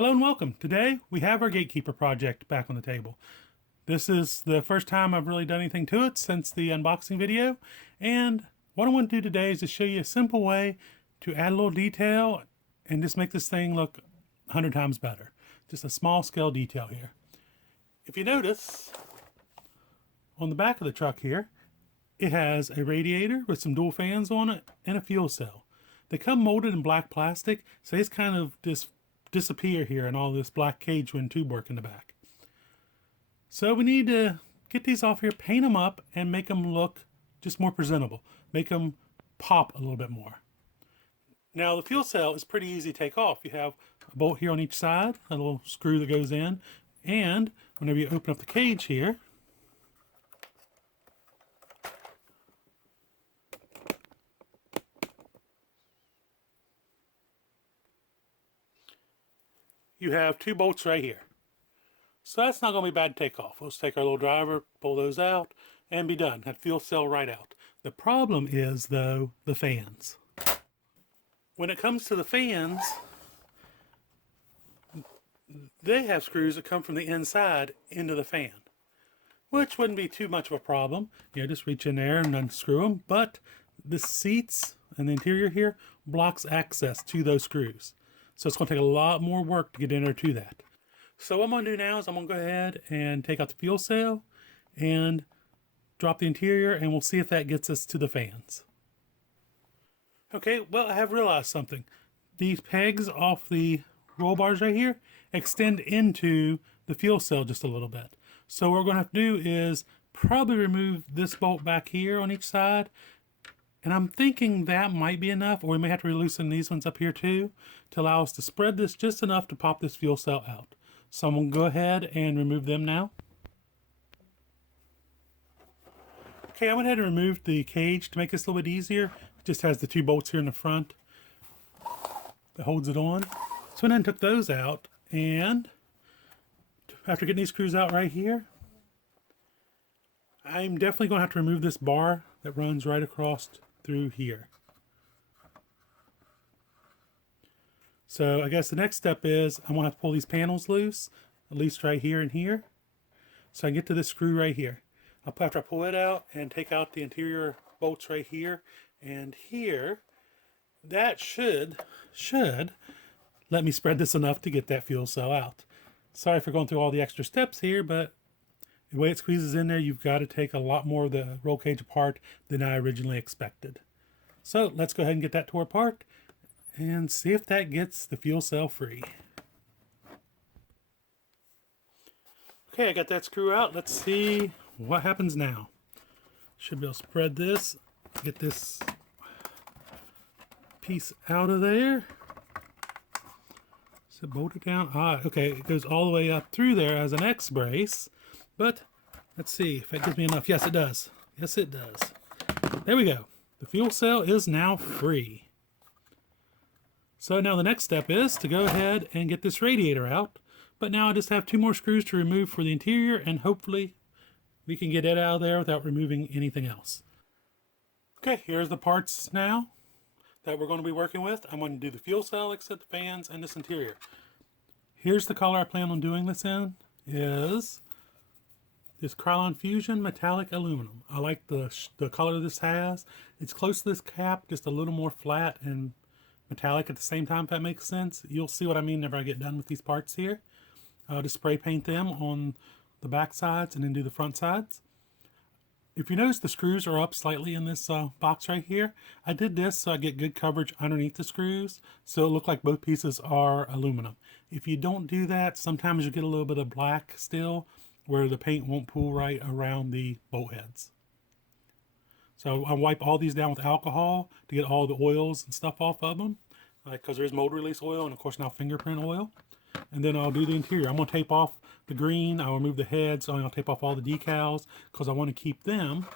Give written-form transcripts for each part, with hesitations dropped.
Hello and welcome. Today we have our Gatekeeper project back on the table. This is the first time I've really done anything to it since the unboxing video, and what I want to do today is to show you a simple way to add a little detail and just make this thing look 100 times better. Just a small scale detail here. If you notice, on the back of the truck here, it has a radiator with some dual fans on it and a fuel cell. They come molded in black plastic, so it's kind of just disappear here in all this black cage wind tube work in the back. So we need to get these off here, paint them up, and make them look just more presentable. Make them pop a little bit more. Now the fuel cell is pretty easy to take off. You have a bolt here on each side, a little screw that goes in, and whenever you open up the cage here, you have two bolts right here. So that's not going to be bad to take off. We'll just take our little driver, pull those out, and be done. That fuel cell right out. The problem is, though, the fans. When it comes to the fans, they have screws that come from the inside into the fan, which wouldn't be too much of a problem. You know, just reach in there and unscrew them. But the seats and the interior here blocks access to those screws. So it's going to take a lot more work to get in there to that. So what I'm going to do now is I'm going to go ahead and take out the fuel cell and drop the interior, and we'll see if that gets us to the fans. Okay, well, I have realized something. These pegs off the roll bars right here extend into the fuel cell just a little bit. So what we're going to have to do is probably remove this bolt back here on each side. And I'm thinking that might be enough, or we may have to loosen these ones up here too, to allow us to spread this just enough to pop this fuel cell out. So I'm going to go ahead and remove them now. Okay, I went ahead and removed the cage to make this a little bit easier. It just has the two bolts here in the front that holds it on. So I went ahead and took those out, and after getting these screws out right here, I'm definitely going to have to remove this bar that runs right across through here. So I guess the next step is I'm going to have to pull these panels loose, at least right here and here, so I can get to this screw right here. After I pull it out and take out the interior bolts right here and here, that should let me spread this enough to get that fuel cell out. Sorry for going through all the extra steps here, but the way it squeezes in there, you've got to take a lot more of the roll cage apart than I originally expected. So let's go ahead and get that tore apart and see if that gets the fuel cell free. Okay, I got that screw out. Let's see what happens now. Should be able to spread this, get this piece out of there. So bolt it down. Okay, it goes all the way up through there as an X brace. But let's see if it gives me enough. Yes, it does. Yes, it does. There we go. The fuel cell is now free. So now the next step is to go ahead and get this radiator out. But now I just have two more screws to remove for the interior, and hopefully we can get it out of there without removing anything else. Okay, here's the parts now that we're going to be working with. I'm going to do the fuel cell, except the fans, and this interior. Here's the color I plan on doing this in, is this Krylon Fusion Metallic Aluminum. I like the color this has. It's close to this cap, just a little more flat and metallic at the same time, if that makes sense. You'll see what I mean whenever I get done with these parts here. I'll just spray paint them on the back sides and then do the front sides. If you notice, the screws are up slightly in this box right here. I did this so I get good coverage underneath the screws, so it look like both pieces are aluminum. If you don't do that, sometimes you get a little bit of black still, where the paint won't pool right around the bolt heads. So I wipe all these down with alcohol to get all the oils and stuff off of them, because there's mold release oil and of course now fingerprint oil. And then I'll do the interior. I'm going to tape off the green. I'll remove the heads. I'll tape off all the decals because I want to keep them.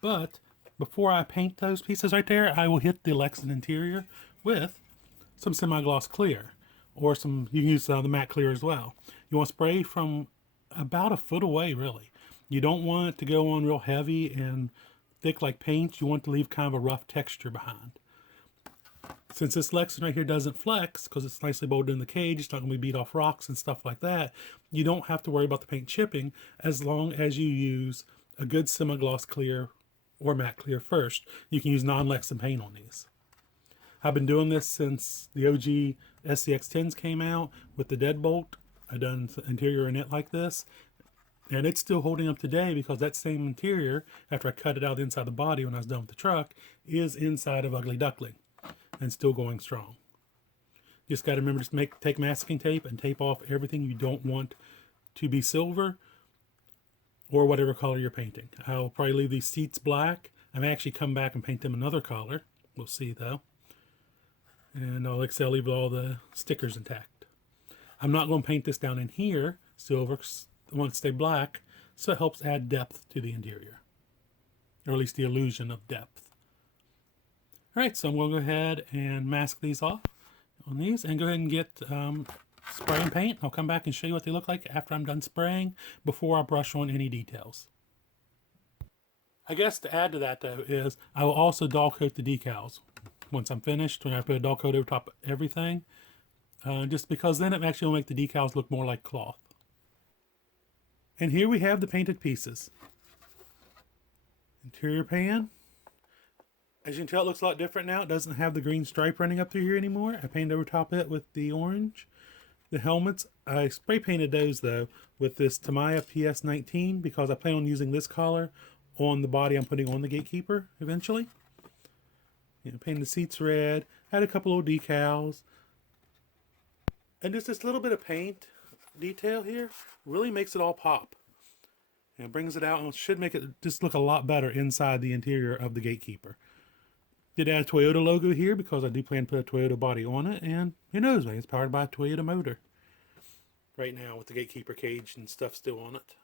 But before I paint those pieces right there, I will hit the Lexan interior with some semi-gloss clear, or some, you can use the matte clear as well. You want to spray from about a foot away, really. You don't want it to go on real heavy and thick like paint. You want to leave kind of a rough texture behind. Since this Lexan right here doesn't flex, because it's nicely bolted in the cage, it's not going to be beat off rocks and stuff like that, you don't have to worry about the paint chipping as long as you use a good semi-gloss clear or matte clear first. You can use non-Lexan paint on these. I've been doing this since the OG SCX-10s came out with the deadbolt. I've done interior in it like this, and it's still holding up today because that same interior, after I cut it out inside the body when I was done with the truck, is inside of Ugly Duckling and still going strong. Just got to remember to take masking tape and tape off everything you don't want to be silver or whatever color you're painting. I'll probably leave these seats black. I may actually come back and paint them another color. We'll see though. And I'll leave all the stickers intact. I'm not going to paint this down in here silver because I want it to stay black, so it helps add depth to the interior, or at least the illusion of depth. Alright, so I'm going to go ahead and mask these off on these and go ahead and get spray and paint. I'll come back and show you what they look like after I'm done spraying before I brush on any details. I guess to add to that though is I will also dull coat the decals once I'm finished, when I put a dull coat over top of everything, just because then it actually will make the decals look more like cloth. And here we have the painted pieces. Interior pan. As you can tell, it looks a lot different now. It doesn't have the green stripe running up through here anymore. I painted over top of it with the orange. The helmets, I spray painted those though with this Tamiya PS19 because I plan on using this color on the body I'm putting on the Gatekeeper eventually. Painted the seats red, had a couple of decals, and just this little bit of paint detail here really makes it all pop. And it brings it out and it should make it just look a lot better inside the interior of the Gatekeeper. Did add a Toyota logo here because I do plan to put a Toyota body on it, and who knows, maybe it's powered by a Toyota motor right now with the Gatekeeper cage and stuff still on it.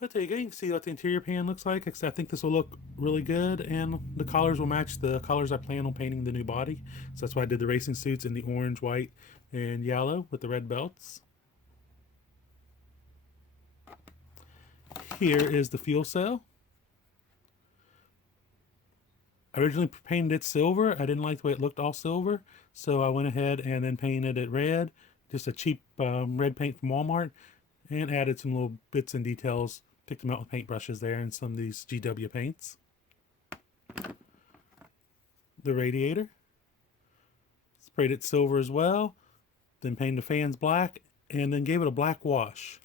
But there you go, you can see what the interior pan looks like. I think this will look really good, and the collars will match the colors I plan on painting the new body. So that's why I did the racing suits in the orange, white, and yellow with the red belts. Here is the fuel cell. I originally painted it silver. I didn't like the way it looked all silver, so I went ahead and then painted it red, just a cheap red paint from Walmart, and added some little bits and details, picked them out with paintbrushes there and some of these GW paints. The radiator, sprayed it silver as well, then painted the fans black, and then gave it a black wash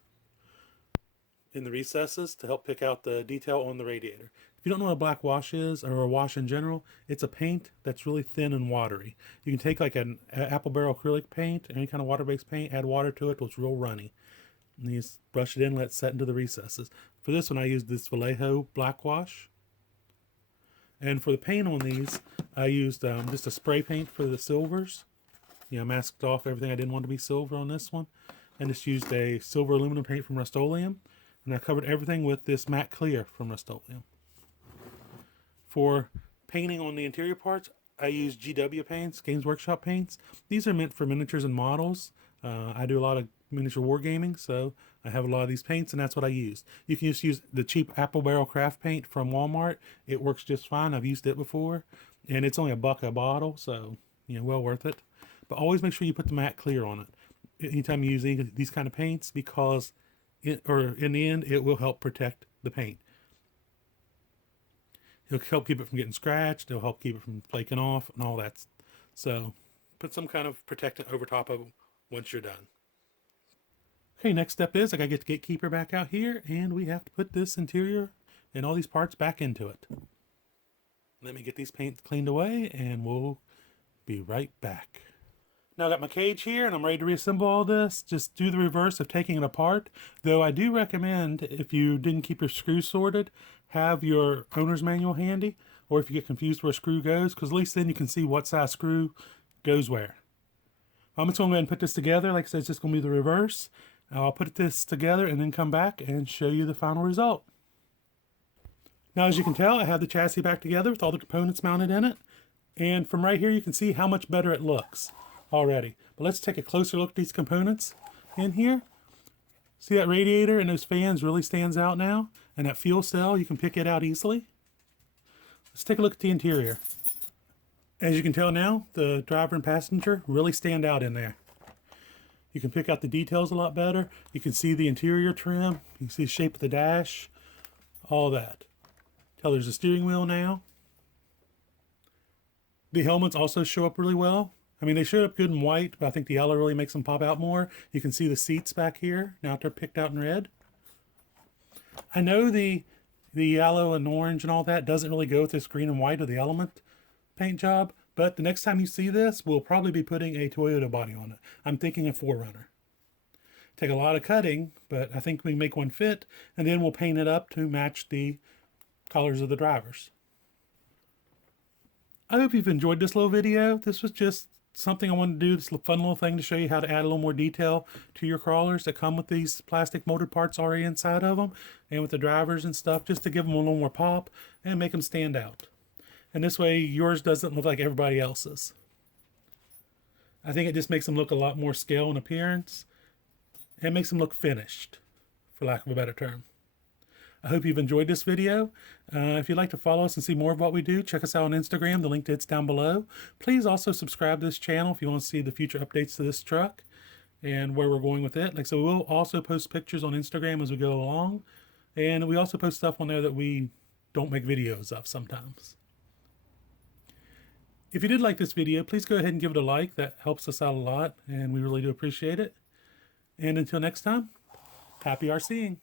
in the recesses to help pick out the detail on the radiator. If you don't know what a black wash is, or a wash in general, it's a paint that's really thin and watery. You can take like an apple barrel acrylic paint, any kind of water-based paint, add water to it till it's real runny. And you just brush it in, let it set into the recesses. For this one I used this Vallejo black wash. And for the paint on these, I used just a spray paint for the silvers. Masked off everything I didn't want to be silver on this one. And just used a silver aluminum paint from Rust-Oleum. And I covered everything with this matte clear from Rust-Oleum. For painting on the interior parts, I use GW paints, Games Workshop paints. These are meant for miniatures and models. I do a lot of miniature wargaming, so I have a lot of these paints, and that's what I use. You can just use the cheap Apple Barrel craft paint from Walmart. It works just fine. I've used it before, and it's only $1 a bottle, so well worth it. But always make sure you put the matte clear on it anytime you use these kind of paints, because in the end, it will help protect the paint. It'll help keep it from getting scratched. It'll help keep it from flaking off and all that. So put some kind of protectant over top of it once you're done. Okay, next step is I gotta get the Gatekeeper back out here, and we have to put this interior and all these parts back into it. Let me get these paints cleaned away, and we'll be right back. Now I got my cage here, and I'm ready to reassemble all this. Just do the reverse of taking it apart. Though I do recommend, if you didn't keep your screws sorted, have your owner's manual handy, or if you get confused where a screw goes, because at least then you can see what size screw goes where. I'm just going to go ahead and put this together. Like I said, it's just going to be the reverse. I'll put this together and then come back and show you the final result. Now, as you can tell, I have the chassis back together with all the components mounted in it. And from right here, you can see how much better it looks already. But let's take a closer look at these components in here. See that radiator and those fans really stands out now? And that fuel cell, you can pick it out easily. Let's take a look at the interior. As you can tell now, the driver and passenger really stand out in there. You can pick out the details a lot better. You can see the interior trim. You can see the shape of the dash, all that. Tell there's a steering wheel now. The helmets also show up really well. I mean, they showed up good in white, but I think the yellow really makes them pop out more. You can see the seats back here. Now they're picked out in red. I know the yellow and orange and all that doesn't really go with this green and white of the Element paint job, but the next time you see this, we'll probably be putting a Toyota body on it. I'm thinking a 4Runner. Take a lot of cutting, but I think we can make one fit, and then we'll paint it up to match the colors of the drivers. I hope you've enjoyed this little video. This was just something I wanted to do, this fun little thing to show you how to add a little more detail to your crawlers that come with these plastic molded parts already inside of them, and with the drivers and stuff, just to give them a little more pop and make them stand out. And this way yours doesn't look like everybody else's. I think it just makes them look a lot more scale and appearance, and makes them look finished, for lack of a better term. I hope you've enjoyed this video. If you'd like to follow us and see more of what we do, check us out on Instagram. The link to it's down below. Please also subscribe to this channel if you want to see the future updates to this truck and where we're going with it. Like so, we'll also post pictures on Instagram as we go along. And we also post stuff on there that we don't make videos of sometimes. If you did like this video, please go ahead and give it a like. That helps us out a lot, and we really do appreciate it. And until next time, happy RCing.